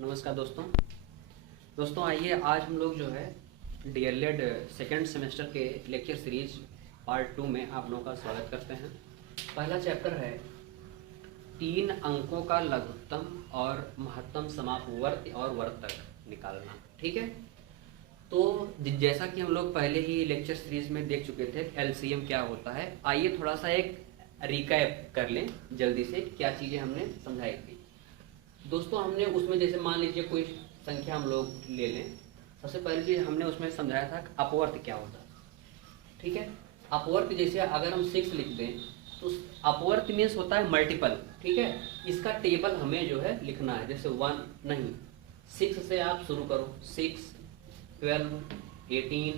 नमस्कार दोस्तों आइए आज हम लोग जो है डीएलएड सेकेंड सेमेस्टर के लेक्चर सीरीज पार्ट 2 में आप लोगों का स्वागत करते हैं। पहला चैप्टर है 3 अंकों का लघुत्तम और महत्तम समापवर्त और वर्तक निकालना। ठीक है, तो जैसा कि हम लोग पहले ही लेक्चर सीरीज में देख चुके थे एलसीएम क्या होता है, आइए थोड़ा सा एक रिकैप कर लें जल्दी से क्या चीज़ें हमने समझाई थी। दोस्तों हमने उसमें जैसे मान लीजिए कोई संख्या हम लोग ले लें, सबसे पहली चीज़ हमने उसमें समझाया था अपवर्त क्या होता है। ठीक है, अपवर्त जैसे अगर हम 6 लिख दें तो अपवर्त मीन्स होता है मल्टीपल। ठीक है, इसका टेबल हमें जो है लिखना है, जैसे 1 नहीं 6 से आप शुरू करो, 6 12 18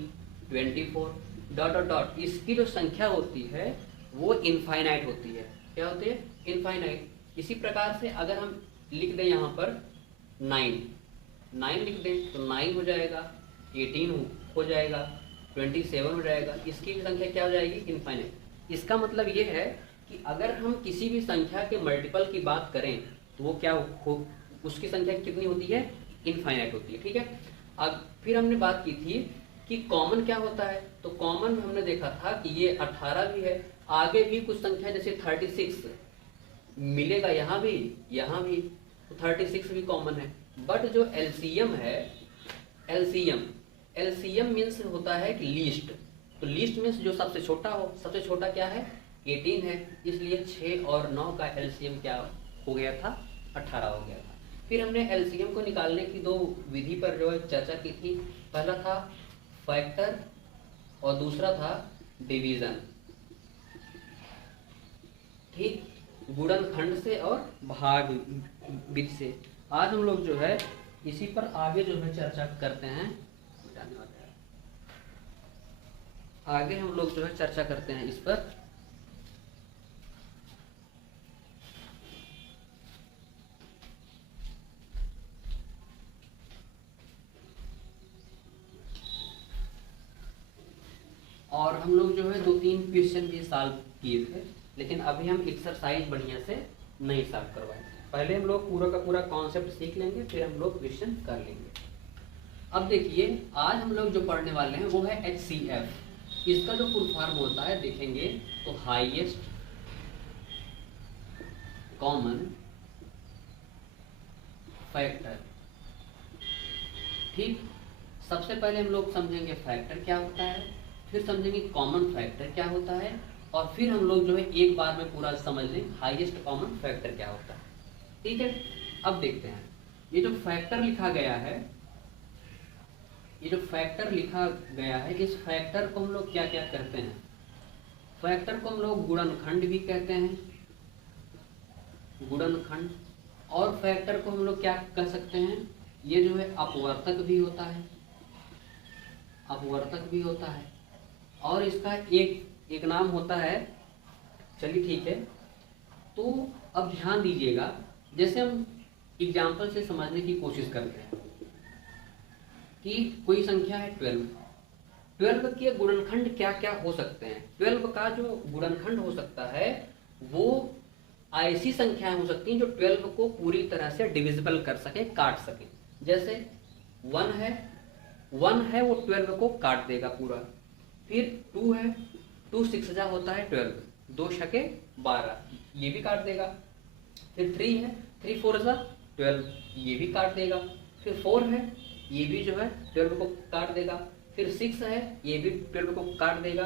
24 डॉट डॉट डॉट। इसकी जो संख्या होती है वो इनफाइनाइट होती है। क्या होती है? इनफाइनाइट। इसी प्रकार से अगर हम लिख दें यहाँ पर 9 लिख दें तो 9 हो जाएगा, 18 हो जाएगा, 27 हो जाएगा। इसकी भी संख्या क्या हो जाएगी? इनफाइनाइट। इसका मतलब ये है कि अगर हम किसी भी संख्या के मल्टीपल की बात करें तो वो क्या हो, उसकी संख्या कितनी होती है? इनफाइनाइट होती है। ठीक है, अब फिर हमने बात की थी कि कॉमन क्या होता है, तो कॉमन में हमने देखा था कि ये 18 भी है, आगे भी कुछ संख्या जैसे 36 मिलेगा, यहाँ भी तो 36 भी कॉमन है। बट जो एलसीएम है, एलसीएम मीन्स होता है कि लीस्ट। तो लीस्ट मीन्स जो सबसे छोटा हो, सबसे छोटा क्या है? 18 है, इसलिए 6 और 9 का एलसीएम क्या हो गया था? 18 हो गया था। फिर हमने एलसीएम को निकालने की 2 विधि पर जो है चर्चा की थी। पहला था फैक्टर और दूसरा था डिवीजन। ठीक, गुणनखंड से और भाग विधि से। आज हम लोग जो है इसी पर आगे जो है चर्चा करते हैं। आगे हम लोग जो है चर्चा करते हैं इस पर। और हम लोग जो है 2-3 क्वेश्चन भी सॉल्व किए थे, लेकिन अभी हम एक्सरसाइज बढ़िया से नहीं सॉल्व करवाएंगे। पहले हम लोग पूरा का पूरा कॉन्सेप्ट सीख लेंगे, फिर हम लोग क्वेश्चन कर लेंगे। अब देखिए आज हम लोग जो पढ़ने वाले हैं वो है HCF। इसका जो फुल फॉर्म होता है देखेंगे तो हाईएस्ट कॉमन फैक्टर। ठीक, सबसे पहले हम लोग समझेंगे फैक्टर क्या होता है, फिर समझेंगे कॉमन फैक्टर क्या होता है, और फिर हम लोग जो है एक बार में पूरा समझ लें हाईएस्ट कॉमन फैक्टर क्या होता है। ठीक है, अब देखते हैं ये जो फैक्टर लिखा गया है, इस फैक्टर को हम लोग क्या क्या कहते हैं? फैक्टर को हम लोग गुणनखंड भी कहते हैं, गुणनखंड। और फैक्टर को हम लोग क्या कह सकते हैं? ये जो है अपवर्तक भी होता है, और इसका एक नाम होता है। चलिए ठीक है, तो अब ध्यान दीजिएगा, जैसे हम एग्जाम्पल से समझने की कोशिश करते हैं कि कोई संख्या है 12 के गुणनखंड क्या क्या हो सकते हैं। 12 का जो गुणनखंड हो सकता है वो ऐसी संख्याएं हो सकती हैं जो 12 को पूरी तरह से डिविजिबल कर सके, काट सके। जैसे 1 है वो 12 को काट देगा पूरा। फिर 2 है, 2 6 जा होता है 12, 2 छके 12, ये भी काट देगा। फिर 3 है, 3 4 जा 12, ये भी काट देगा। फिर 4 है, ये भी जो है 12 को काट देगा। फिर 6 है, ये भी 12 को काट देगा।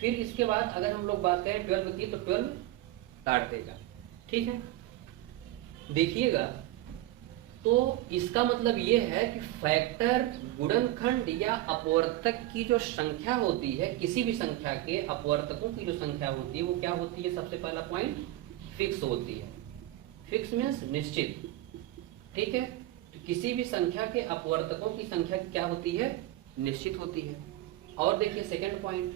फिर इसके बाद अगर हम लोग बात करें 12 की तो 12 काट देगा। ठीक है, देखिएगा, तो इसका मतलब ये है कि फैक्टर, गुणनखंड या अपवर्तक की जो संख्या होती है, किसी भी संख्या के अपवर्तकों की जो संख्या होती है वो क्या होती है? सबसे पहला पॉइंट फिक्स होती है। फिक्स मीन्स निश्चित। ठीक है, तो किसी भी संख्या के अपवर्तकों की संख्या क्या होती है? निश्चित होती है। और देखिए सेकंड पॉइंट,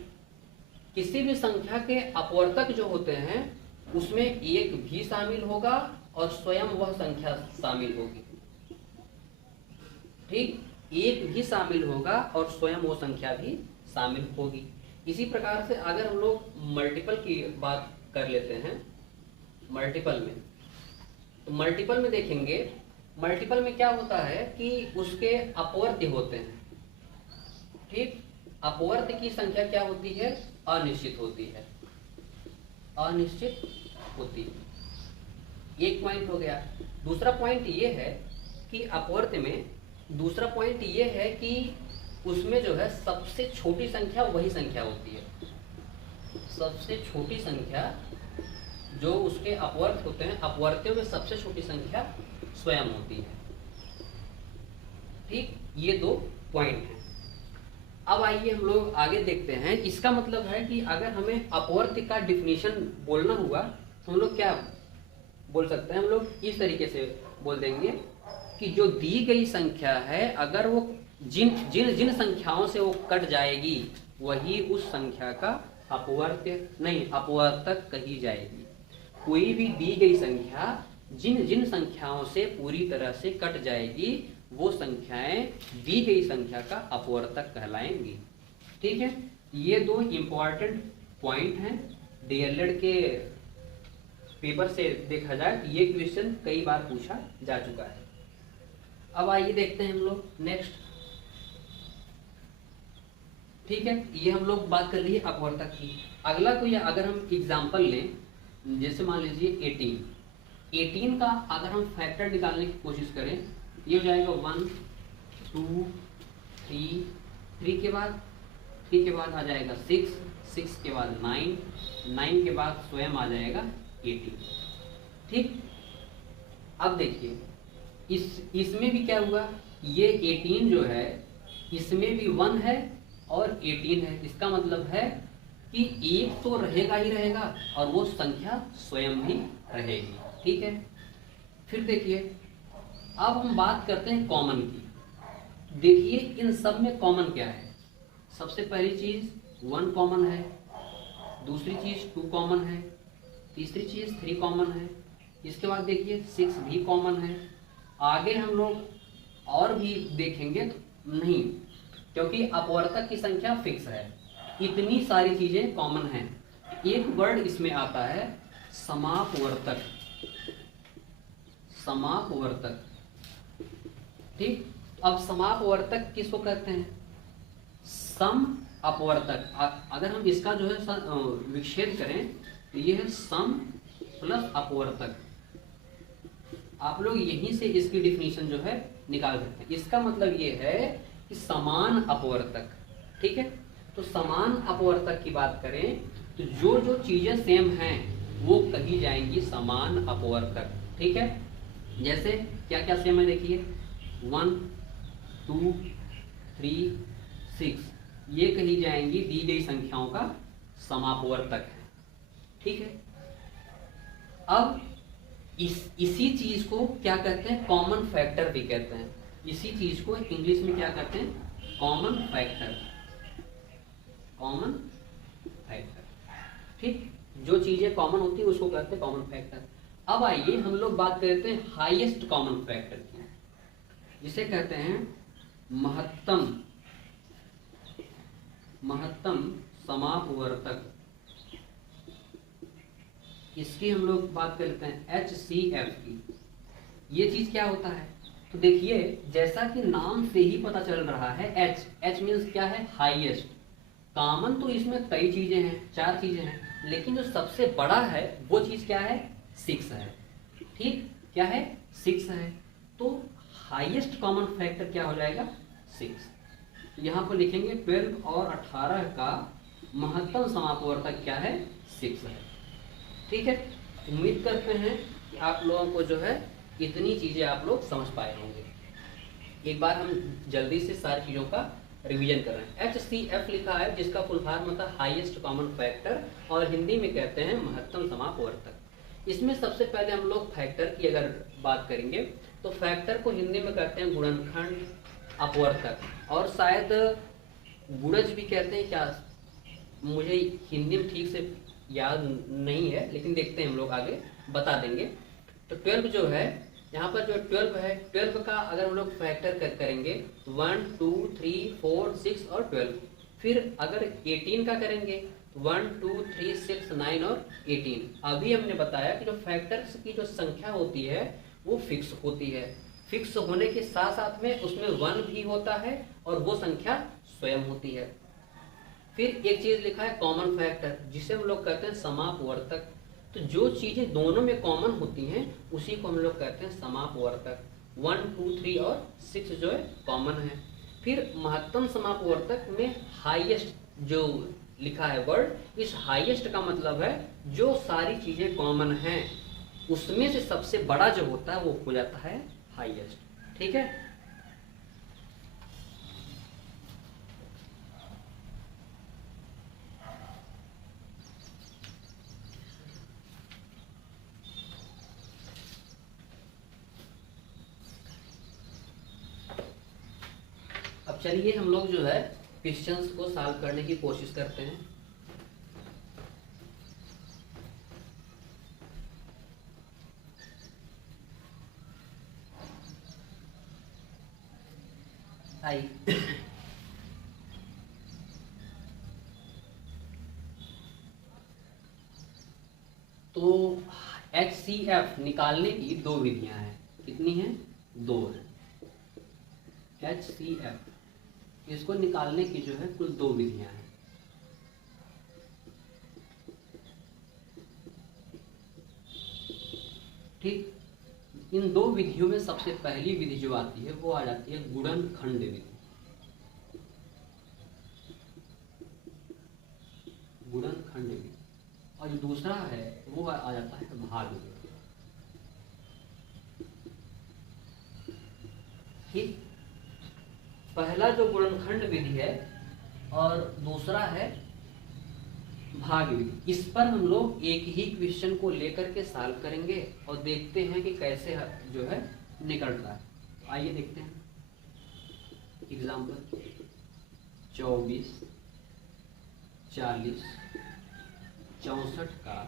किसी भी संख्या के अपवर्तक जो होते हैं उसमें एक भी शामिल होगा और स्वयं वह संख्या शामिल होगी। ठीक, एक भी शामिल होगा और स्वयं वो संख्या भी शामिल होगी। इसी प्रकार से अगर हम लोग मल्टीपल की बात कर लेते हैं, मल्टीपल में देखेंगे मल्टीपल में क्या होता है कि उसके अपवर्त्य होते हैं, ठीक। अपवर्त्य की संख्या क्या होती है, अनिश्चित होती है, अनिश्चित होती है। एक पॉइंट हो गया। दूसरा पॉइंट ये है कि अपवर्त्य में दूसरा पॉइंट ये है कि उसमें जो है सबसे छोटी संख्या वही संख्या होती है, सबसे छोटी संख्या जो उसके अपवर्त्य होते हैं, अपवर्त्यों में सबसे छोटी संख्या स्वयं होती है, ठीक। ये दो पॉइंट हैं। अब आइए हम लोग आगे देखते हैं। इसका मतलब है कि अगर हमें अपवर्त्य का डिफिनीशन बोलना हुआ तो हम लोग क्या बोल सकते हैं, हम लोग इस तरीके से बोल देंगे कि जो दी गई संख्या है अगर वो जिन जिन जिन संख्याओं से वो कट जाएगी वही उस संख्या का अपवर्त्य नहीं अपवर्तक कही जाएगी। कोई भी दी गई संख्या जिन जिन संख्याओं से पूरी तरह से कट जाएगी वो संख्याएं दी गई संख्या का अपवर्तक कहलाएंगी, ठीक है। ये दो इंपॉर्टेंट पॉइंट हैं। डीएलएड के पेपर से देखा जाए तो ये क्वेश्चन कई बार पूछा जा चुका है। अब आइए देखते हैं हम लोग नेक्स्ट, ठीक है। ये हम लोग बात कर लिए अपवर्तक की। अगला कोई अगर हम एग्जाम्पल लें, जैसे मान लीजिए 18 का अगर हम फैक्टर निकालने की कोशिश करें, ये हो जाएगा 1 2 3, 3 के बाद आ जाएगा 6, 6 के बाद 9, 9 के बाद स्वयं आ जाएगा 18, ठीक। अब देखिए इसमें भी क्या हुआ, ये 18 जो है इसमें भी 1 है और 18 है। इसका मतलब है कि एक तो रहेगा ही रहेगा और वो संख्या स्वयं भी रहेगी, ठीक है। फिर देखिए अब हम बात करते हैं कॉमन की। देखिए इन सब में कॉमन क्या है, सबसे पहली चीज 1 कॉमन है, दूसरी चीज 2 कॉमन है, तीसरी चीज 3 कॉमन है, इसके बाद देखिए 6 भी कॉमन है। आगे हम लोग और भी देखेंगे तो नहीं, क्योंकि अपवर्तक की संख्या फिक्स है, इतनी सारी चीजें कॉमन हैं। एक वर्ड इसमें आता है समापवर्तक, समापवर्तक, ठीक। अब समापवर्तक किसको कहते हैं, सम अपवर्तक। अगर हम इसका जो है विच्छेद करें तो ये है सम प्लस अपवर्तक। आप लोग यहीं से इसकी डिफिनीशन जो है निकाल सकते हैं। इसका मतलब ये है कि समान अपवर्तक, ठीक है। तो समान अपवर्तक की बात करें तो जो जो चीजें सेम हैं वो कही जाएंगी समान अपवर्तक, ठीक है। जैसे क्या क्या सेम है, देखिए 1 2 3 6 ये कही जाएंगी दी गई संख्याओं का समापवर्तक है, ठीक है। अब इसी चीज को क्या कहते हैं, कॉमन फैक्टर भी कहते हैं। इसी चीज को इंग्लिश में क्या कहते हैं, कॉमन फैक्टर, कॉमन फैक्टर, ठीक। जो चीजें कॉमन होती है उसको कहते हैं कॉमन फैक्टर। अब आइए हम लोग बात करते हैं हाईएस्ट कॉमन फैक्टर की, जिसे कहते हैं महत्तम, महत्तम समापवर्तक। इसकी हम लोग बात कर लेते हैं HCF की। ये चीज क्या होता है, तो देखिए जैसा कि नाम से ही पता चल रहा है H मीन्स क्या है, हाईएस्ट। कॉमन तो इसमें कई चीजें हैं, 4 चीजें हैं, लेकिन जो सबसे बड़ा है वो चीज क्या है, 6 है, ठीक। क्या है, 6 है। तो हाईएस्ट कॉमन फैक्टर क्या हो जाएगा, 6। यहाँ पर लिखेंगे 12 और 18 का महत्तम समापवर्तक क्या है, 6 है, ठीक है। उम्मीद करते हैं कि आप लोगों को जो है इतनी चीजें आप लोग समझ पाए होंगे। एक बार हम जल्दी से सारी चीजों का रिवीजन कर रहे हैं। HCF लिखा है जिसका फुल फॉर्म होता है हाईएस्ट कॉमन फैक्टर, और हिंदी में कहते हैं महत्तम समापवर्तक। इसमें सबसे पहले हम लोग फैक्टर की अगर बात करेंगे तो फैक्टर को हिंदी में कहते हैं गुणनखंड, अपवर्तक, और शायद गुणज भी कहते हैं क्या, मुझे हिंदी में ठीक से याद नहीं है, लेकिन देखते हैं हम लोग आगे बता देंगे। तो 12 जो है यहाँ पर जो 12 है, 12 का अगर हम लोग फैक्टर करेंगे 1 2 3 4 6 और 12। फिर अगर 18 का करेंगे 1 2 3 6 9 और 18। अभी हमने बताया कि जो फैक्टर्स की जो संख्या होती है वो फिक्स होती है, फिक्स होने के साथ साथ में उसमें 1 भी होता है और वो संख्या स्वयं होती है। फिर एक चीज लिखा है कॉमन फैक्टर, जिसे हम लोग कहते हैं समापवर्तक। तो जो चीजें दोनों में कॉमन होती हैं उसी को हम लोग कहते हैं समापवर्तक। 1, 2, 3 और 6 जो है कॉमन है। फिर महत्तम समापवर्तक में हाईएस्ट जो लिखा है वर्ड, इस हाईएस्ट का मतलब है जो सारी चीजें कॉमन हैं उसमें से सबसे बड़ा जो होता है वो हो जाता है हाईएस्ट। ठीक है। अब चलिए हम लोग जो है क्वेश्चंस को सॉल्व करने की कोशिश करते हैं। आइए तो HCF निकालने की 2 विधियां हैं। कितनी हैं? 2 हैं। HCF इसको निकालने की जो है कुल 2 विधियां हैं। ठीक। इन 2 विधियों में सबसे पहली विधि जो आती है वो आ जाती है गुणनखंड विधि। गुणनखंड विधि। और जो दूसरा है वो आ जाता है भाग विधि। ठीक। पहला जो गुणनखंड विधि है और दूसरा है भाग विधि, इस पर हम लोग एक ही क्वेश्चन को लेकर के सॉल्व करेंगे और देखते हैं कि कैसे जो है निकल रहा है। तो आइए देखते हैं एग्जाम्पल 24, 40, 64 का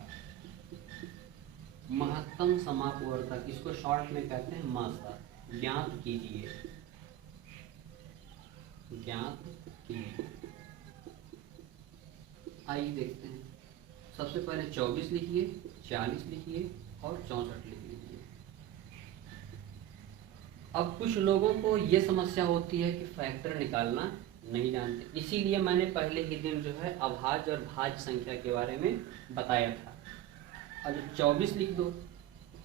महत्तम समापवर्तक, इसको शॉर्ट में कहते हैं मासा, ज्ञात कीजिए। ज्ञात कीजिए। आइए देखते हैं। सबसे पहले 24 लिखिए, 40 लिखिए और 64 लिख लीजिए। अब कुछ लोगों को ये समस्या होती है कि फैक्टर निकालना नहीं जानते, इसीलिए मैंने पहले ही दिन जो है अभाज्य और भाज्य संख्या के बारे में बताया था। अब 24 लिख दो।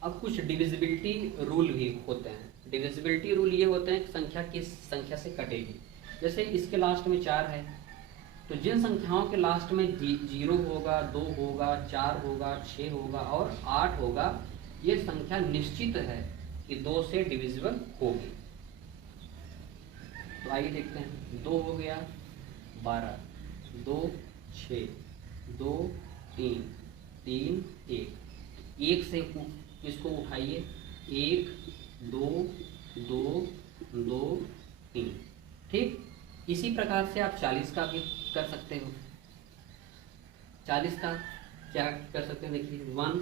अब कुछ डिविजिबिलिटी रूल भी होते हैं। डिविजिबिलिटी रूल ये होते हैं कि संख्या किस संख्या से कटेगी। जैसे इसके लास्ट में 4 है, तो जिन संख्याओं के लास्ट में 0 होगा, 2 होगा, 4 होगा, 6 होगा और 8 होगा, ये संख्या निश्चित है कि 2 से डिविजिबल होगी। तो आइए देखते हैं। 2 हो गया 12, 2 6, 2 3, 3 1, 1 से इसको उठाइए, 1 2 2 2 3। ठीक। इसी प्रकार से आप 40 का भी कर सकते हो। 40 का क्या कर सकते हैं? देखिए 1,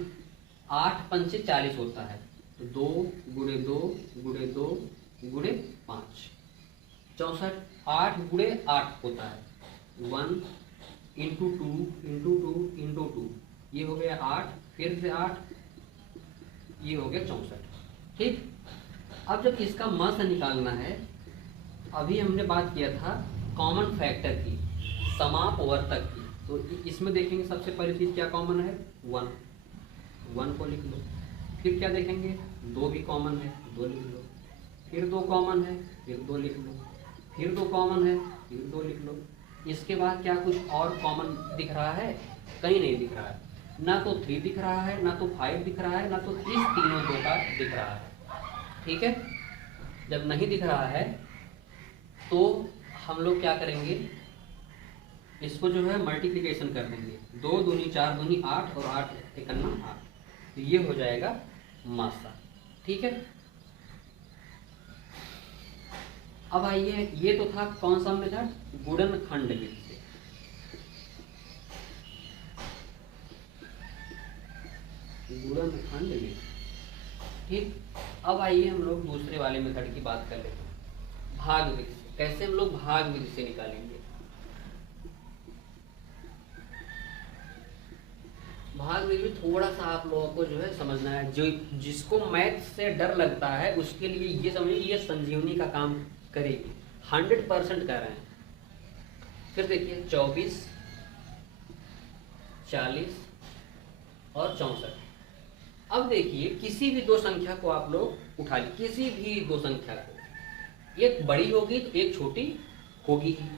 8 पंचे 40 होता है, तो 2 गुणे 2 गुणे 2 गुणे 5। 64 8 गुणे 8 होता है, 1 इंटू 2 इंटू 2 इंटू 2, ये हो गया 8, फिर से 8, ये हो गया 64। ठीक। अब जब इसका मास निकालना है, अभी हमने बात किया था कॉमन फैक्टर की, समापवर्तक की, तो इसमें देखेंगे सबसे पहली चीज क्या कॉमन है? 1, 1 को लिख लो। फिर क्या देखेंगे? 2 भी कॉमन है, 2 लिख लो। फिर 2 कॉमन है, फिर 2 लिख लो। फिर 2 कॉमन है, फिर 2 लिख लो। इसके बाद क्या कुछ और कॉमन दिख रहा है? कहीं नहीं दिख रहा है। ना तो 3 दिख रहा है, ना तो 5 दिख रहा है, ना तो इस तीनों 2 का दिख रहा है। ठीक है। जब नहीं दिख रहा है तो हम लोग क्या करेंगे, इसको जो है मल्टीप्लिकेशन कर देंगे। 2 दूनी 4 दूनी 8 और 8 एकन्ना 8, तो ये हो जाएगा मासा। ठीक है। अब आइए, ये तो था कौन सा मेथड? गुणनखंड विधि से। गुणनखंड विधि। ठीक। अब आइए हम लोग दूसरे वाले मेथड की बात कर लेते हैं, भाग विधि। कैसे हम लोग भाग विधि से निकालेंगे? भाग में भी थोड़ा सा आप लोगों को जो है समझना है। जो जिसको मैथ से डर लगता है उसके लिए ये समझिए ये संजीवनी का काम करेगी, 100% कर रहे हैं। फिर देखिए 24, 40 और 64। अब देखिए किसी भी दो संख्या को आप लोग उठा लीजिए, किसी भी दो संख्या को, एक बड़ी होगी तो एक छोटी होगी ही।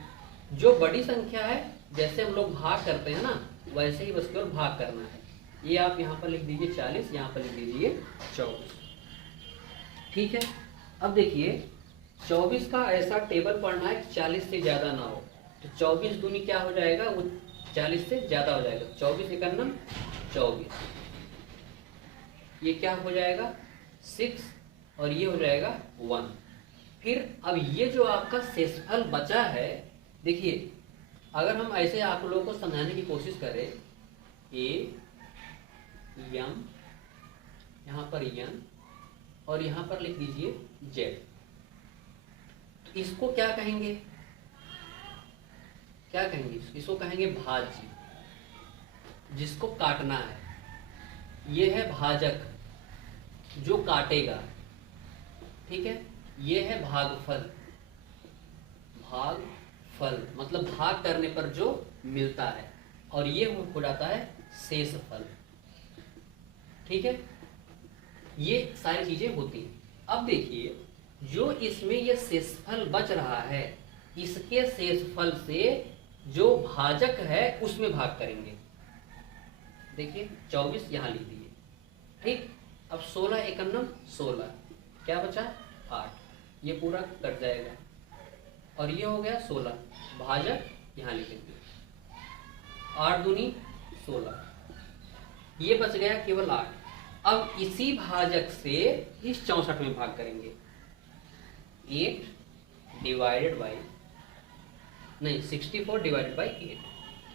जो बड़ी संख्या है जैसे हम लोग भाग करते हैं ना, वैसे ही बस केवल भाग करना है। ये आप यहाँ पर लिख दीजिए 40, यहाँ पर लिख दीजिए 24। ठीक है। अब देखिए 24 का ऐसा टेबल पढ़ना है कि 40 से ज़्यादा ना हो, तो 24 दूनी क्या हो जाएगा, वो 40 से ज़्यादा हो जाएगा। 24 एकन्नम 24, ये क्या हो जाएगा 6, और ये हो जाएगा 1। फिर अब ये जो आपका शेषफल बचा है, देखिए अगर हम ऐसे आप लोगों को समझाने की कोशिश करें, ए एम, यहाँ पर एन, और यहाँ पर लिख दीजिए जेड, तो इसको क्या कहेंगे, क्या कहेंगे, इसको कहेंगे भाज्य, जिसको काटना है। ये है भाजक जो काटेगा, ठीक है। ये है भागफल, भागफल मतलब भाग करने पर जो मिलता है, और ये हो जाता है शेषफल। ठीक है, ये सारी चीजें होती हैं। अब देखिए जो इसमें ये शेषफल बच रहा है, इसके शेषफल से जो भाजक है उसमें भाग करेंगे। देखिए 24 यहाँ लिख दिए, ठीक। अब 16 एकन्नम 16, क्या बचा 8, ये पूरा कट जाएगा, और ये हो गया 16, भाजक यहाँ लिखेंगे 8 दूनी 16, ये बच गया केवल 8। अब इसी भाजक से इस 64 में भाग करेंगे, 8 डिवाइडेड बाई, नहीं 64 डिवाइडेड बाई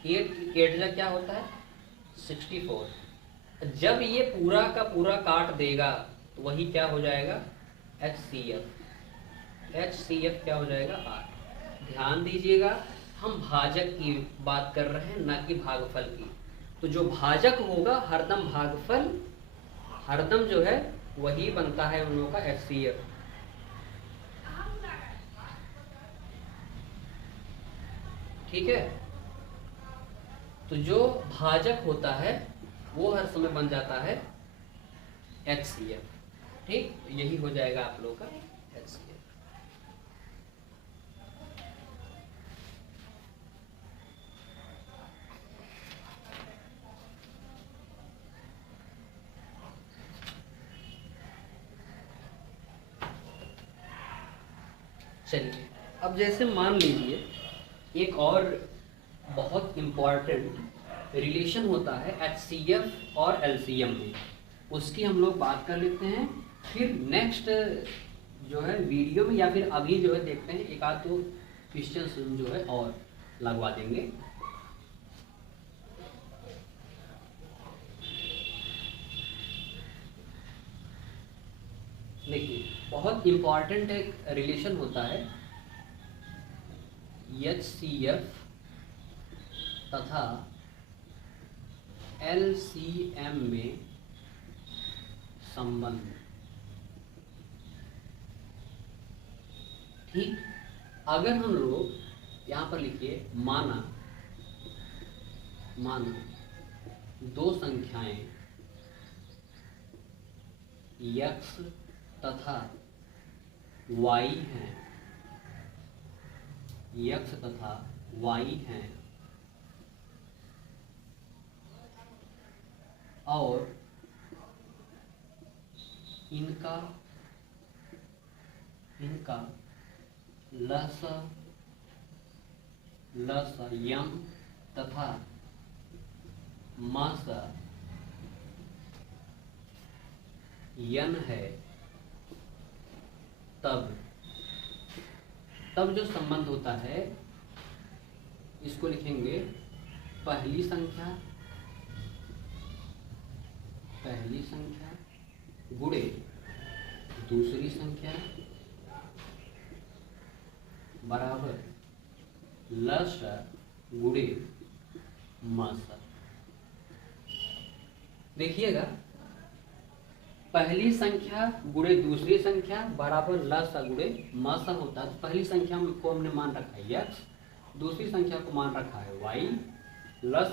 8, 8 जा क्या होता है 64। जब ये पूरा का पूरा काट देगा तो वही क्या हो जाएगा HCF, HCF क्या हो जाएगा 8। ध्यान दीजिएगा हम भाजक की बात कर रहे हैं, ना कि भागफल की। तो जो भाजक होगा हरदम भागफल, हरदम जो है वही बनता है उन लोगों का HCF। ठीक है, तो जो भाजक होता है वो हर समय बन जाता है HCF। ठीक, यही हो जाएगा आप लोगों का HCF। चलिए अब जैसे मान लीजिए एक और बहुत इम्पॉर्टेंट रिलेशन होता है HCF और LCM में, उसकी हम लोग बात कर लेते हैं। फिर नेक्स्ट जो है वीडियो में या फिर अभी जो है देखते हैं, एक आध तो क्वेश्चन जो है और लगवा देंगे। देखिए बहुत इम्पॉर्टेंट एक रिलेशन होता है HCF तथा LCM में संबंध। ठीक, अगर हम लोग यहाँ पर लिखिए माना दो संख्याएं x तथा y हैं, x तथा y हैं, और इनका लस यम तथा मास यन है, तब जो संबंध होता है इसको लिखेंगे पहली संख्या गुणे दूसरी संख्या बराबर लस गुणे मास। देखिएगा, पहली संख्या गुणे दूसरी संख्या बराबर लसा गुणे मसा होता है। तो पहली संख्या को हमने मान रखा है x, दूसरी संख्या को मान रखा है y, लस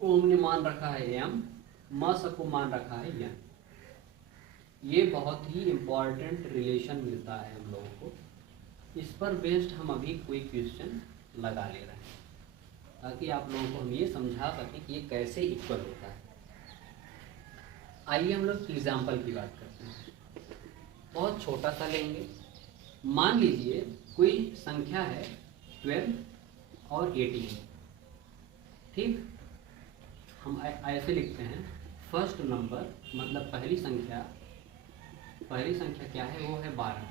को हमने मान रखा है m, मस को मान रखा है n। ये बहुत ही इम्पोर्टेंट रिलेशन मिलता है हम लोगों को। इस पर बेस्ड हम अभी कोई क्वेश्चन लगा ले रहे हैं ताकि आप लोगों को हम ये समझा सकें कि ये कैसे इक्वल होता है। आइए हम लोग एग्जाम्पल की बात करते हैं। बहुत छोटा सा लेंगे। मान लीजिए कोई संख्या है 12 और 18, ठीक। हम ऐसे लिखते हैं, फर्स्ट नंबर मतलब पहली संख्या क्या है, वो है 12।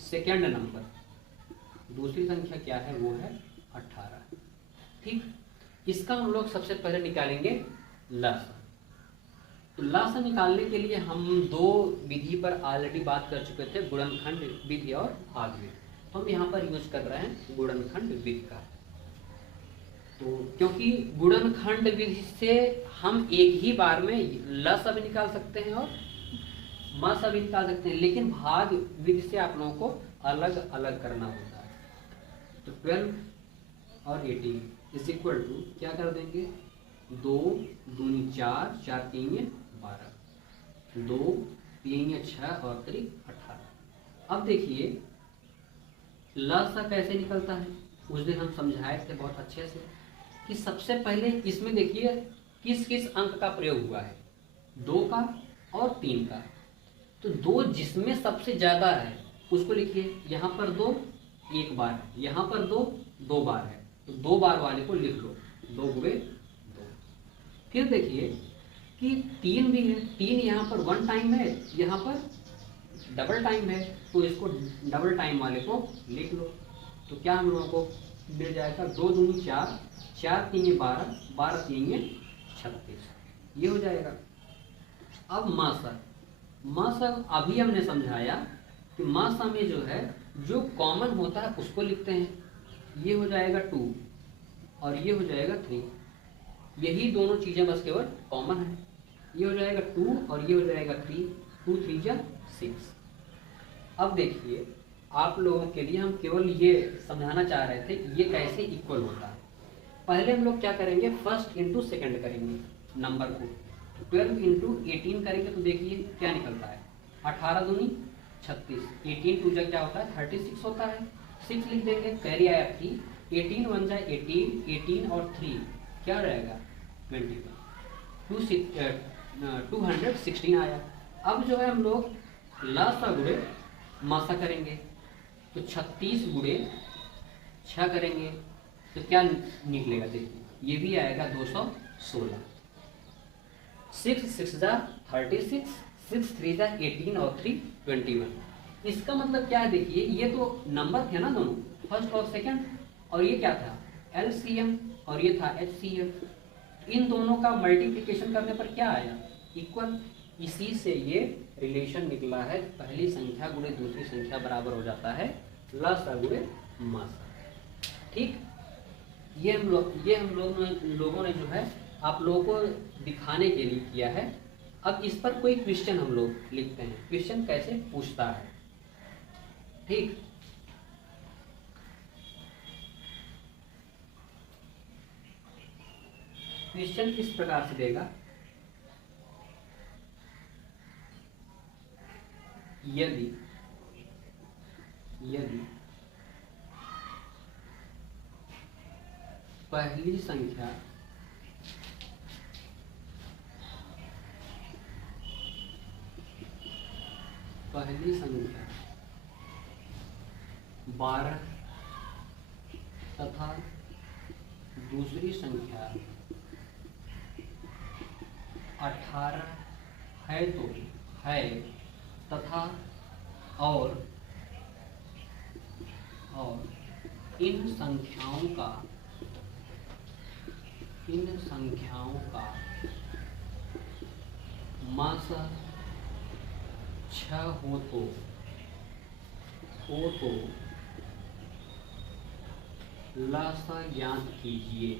सेकेंड नंबर दूसरी संख्या क्या है, वो है 18, ठीक। इसका हम लोग सबसे पहले निकालेंगे लसा। तो लसा निकालने के लिए हम दो विधि पर ऑलरेडी बात कर चुके थे, गुणनखंड विधि और भाग विधि। तो हम यहाँ पर यूज कर रहे हैं गुणनखंड विधि का। तो क्योंकि गुणनखंड विधि से हम एक ही बार में लसा भी निकाल सकते हैं और मसा भी निकाल सकते हैं, लेकिन भाग विधि से आप लोगों को अलग अलग करना होता है। तो 12 और 18 इज इक्वल टू क्या कर देंगे, 2 दूनी 4, 4 3 12, 2 3 6 और 3 18। अब देखिए लसा कैसे निकलता है। उस दिन हम समझाए थे बहुत अच्छे से कि सबसे पहले इसमें देखिए किस किस अंक का प्रयोग हुआ है, 2 का और 3 का। तो 2 जिसमें सबसे ज्यादा है उसको लिखिए। यहाँ पर 2 एक बार है, यहाँ पर 2 2 बार है, तो 2 बार वाले को लिख लो, 2 गुणे 2। फिर देखिए कि 3 भी है, 3 यहाँ पर 1 टाइम है, यहाँ पर डबल टाइम है, तो इसको डबल टाइम वाले को लिख लो। तो क्या हम लोगों को मिल जाएगा, 2 दूनी 4, 4 3 12, 12 3 36, ये हो जाएगा। अब मासा अभी हमने समझाया कि मासा में जो है जो कॉमन होता है उसको लिखते हैं। ये हो जाएगा 2 और ये हो जाएगा 3, यही दोनों चीजें बस केवल कॉमन है। ये हो जाएगा 2 और ये हो जाएगा 3, 2 3 जा 6। अब देखिए आप लोगों के लिए हम केवल ये समझाना चाह रहे थे कि ये कैसे इक्वल होता है। पहले हम लोग क्या करेंगे, फर्स्ट इंटू सेकेंड करेंगे नंबर को। 12 इंटू 18 करेंगे तो देखिए क्या निकलता है, 18 दूनी 36, 18 टू जा क्या होता है 36 होता है, 6 लिख देंगे, कैरी आया 3, 18 1 जा 18, 18 और 3 क्या रहेगा 21, 216 आया। अब जो है हम लोग लसा गुणे मसा करेंगे, तो 36 गुणे 6 करेंगे तो क्या निकलेगा, देखिए ये भी आएगा 216। 6 6 जा 36, 6 3 जा 18 और 3 21। इसका मतलब क्या है, देखिए ये तो नंबर थे ना दोनों, फर्स्ट और सेकंड, और ये क्या था एलसीएम और ये था एचसीएफ। इन दोनों का मल्टीप्लिकेशन करने पर क्या आया, इक्वल। इसी से ये रिलेशन निकला है, पहली संख्या गुणे दूसरी संख्या बराबर हो जाता है लसा गुणे मसा, ठीक। ये हम लोगों ने जो है आप लोगों को दिखाने के लिए किया है। अब इस पर कोई क्वेश्चन हम लोग लिखते हैं, क्वेश्चन कैसे पूछता है, ठीक। क्वेश्चन किस प्रकार से देगा, यदि पहली संख्या पहली संख्या 12 तथा दूसरी संख्या 18 है तो है, तथा और इन संख्याओं का मासा 6 हो तो लसा ज्ञात कीजिए।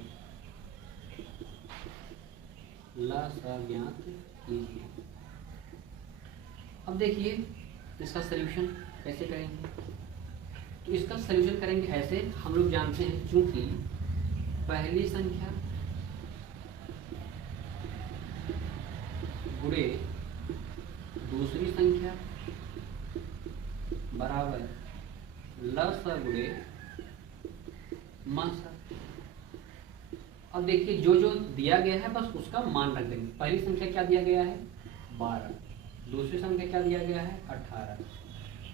लसा ज्ञात कीजिए। अब देखिए इसका सलूशन कैसे करेंगे। तो इसका सलूशन करेंगे ऐसे, हम लोग जानते हैं चूंकि पहली संख्या गुणे दूसरी संख्या बराबर लसा गुणे मासा। अब देखिए जो जो दिया गया है बस उसका मान रख देंगे। पहली संख्या क्या दिया गया है 12, दूसरी संख्या क्या दिया गया है 18,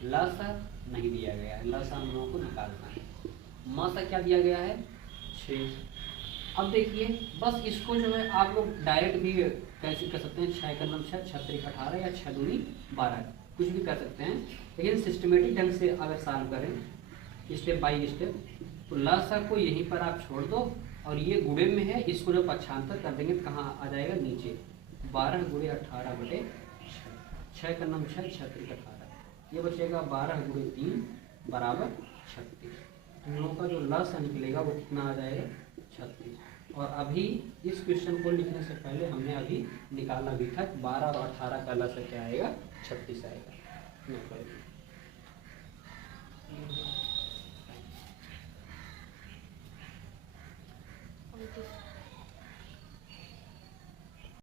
लसा नहीं दिया गया है, लसा हम लोगों को निकालना है। मासा क्या दिया गया है 6। अब देखिए बस इसको जो है आप लोग डायरेक्ट भी कैसे कर सकते हैं, 6 का नम 6, 6 3 18 या 6 दूनी 12, कुछ भी कर सकते हैं। लेकिन सिस्टमेटिक ढंग से अगर सॉल्व करें स्टेप बाय स्टेप, तो लसा को यहीं पर आप छोड़ दो और ये गुणे में है, इसको जब पक्षांतर कर देंगे तो कहाँ आ जाएगा नीचे, 12 गुणे 18 बटे 6 का नम 6, 6 3 18, ये बचेगा 12 गुणे 3 बराबर 36। हम लोगों का जो लसा निकलेगा वो कितना आ जाएगा 36। और अभी इस क्वेश्चन को लिखने से पहले हमने अभी निकाला भी था 12 और 18 का लसा क्या आएगा 36 आएगा।